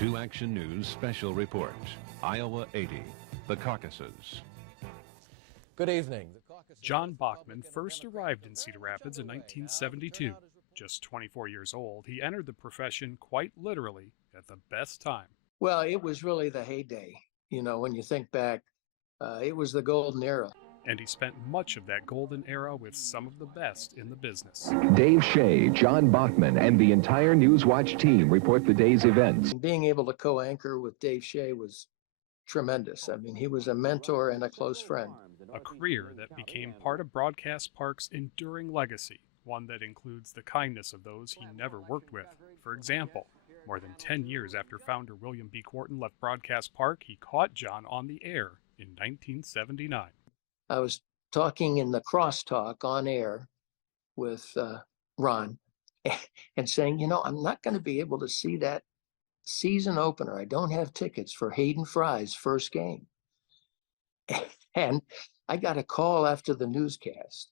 2 Action News Special Report. Iowa 80, the caucuses. Good evening. John Bachman first arrived in Cedar Rapids in 1972. Just 24 years old, he entered the profession quite literally at the best time. Well, it was really the heyday. You know, when you think back, it was the golden era. And he spent much of that golden era with some of the best in the business. Dave Shea, John Bachman, and the entire Newswatch team report the day's events. And being able to co-anchor with Dave Shea was tremendous. I mean, he was a mentor and a close friend. A career that became part of Broadcast Park's enduring legacy, one that includes the kindness of those he never worked with. For example, more than 10 years after founder William B. Quarton left Broadcast Park, he caught John on the air in 1979. I was talking in the crosstalk on air with Ron and saying, you know, I'm not going to be able to see that season opener. I don't have tickets for Hayden Fry's first game. And I got a call after the newscast.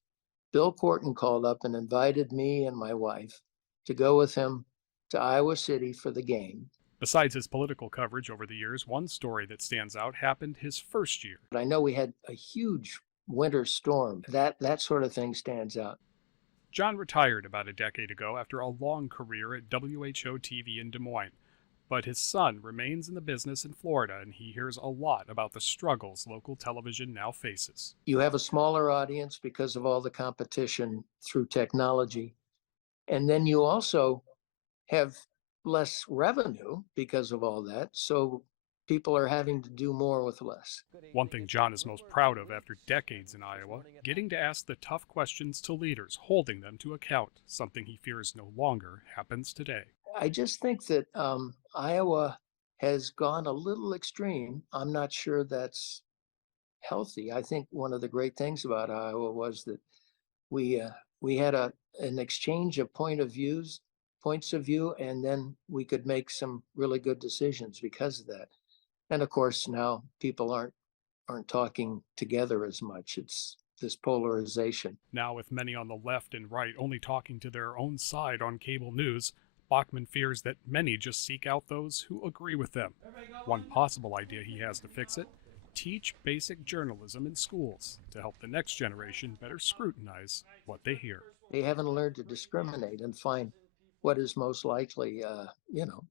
Bill Quarton called up and invited me and my wife to go with him to Iowa City for the game. Besides his political coverage over the years, one story that stands out happened his first year. But I know we had a huge winter storm. That sort of thing stands out. John retired about a decade ago after a long career at WHO TV in Des Moines. But his son remains in the business in Florida, and he hears a lot about the struggles local television now faces. You have a smaller audience because of all the competition through technology. And then you also have less revenue because of all that. So people are having to do more with less. One thing John is most proud of after decades in Iowa, getting to ask the tough questions to leaders, holding them to account, something he fears no longer happens today. I just think that Iowa has gone a little extreme. I'm not sure that's healthy. I think one of the great things about Iowa was that we had an exchange of points of view, and then we could make some really good decisions because of that. And of course, now people aren't talking together as much. It's this polarization. Now, with many on the left and right only talking to their own side on cable news, Bachman fears that many just seek out those who agree with them. One possible idea he has to fix it: teach basic journalism in schools to help the next generation better scrutinize what they hear. They haven't learned to discriminate and find what is most likely,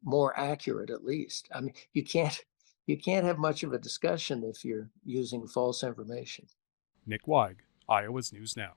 more accurate at least. I mean, you can't have much of a discussion if you're using false information. Nick Weig, Iowa's News Now.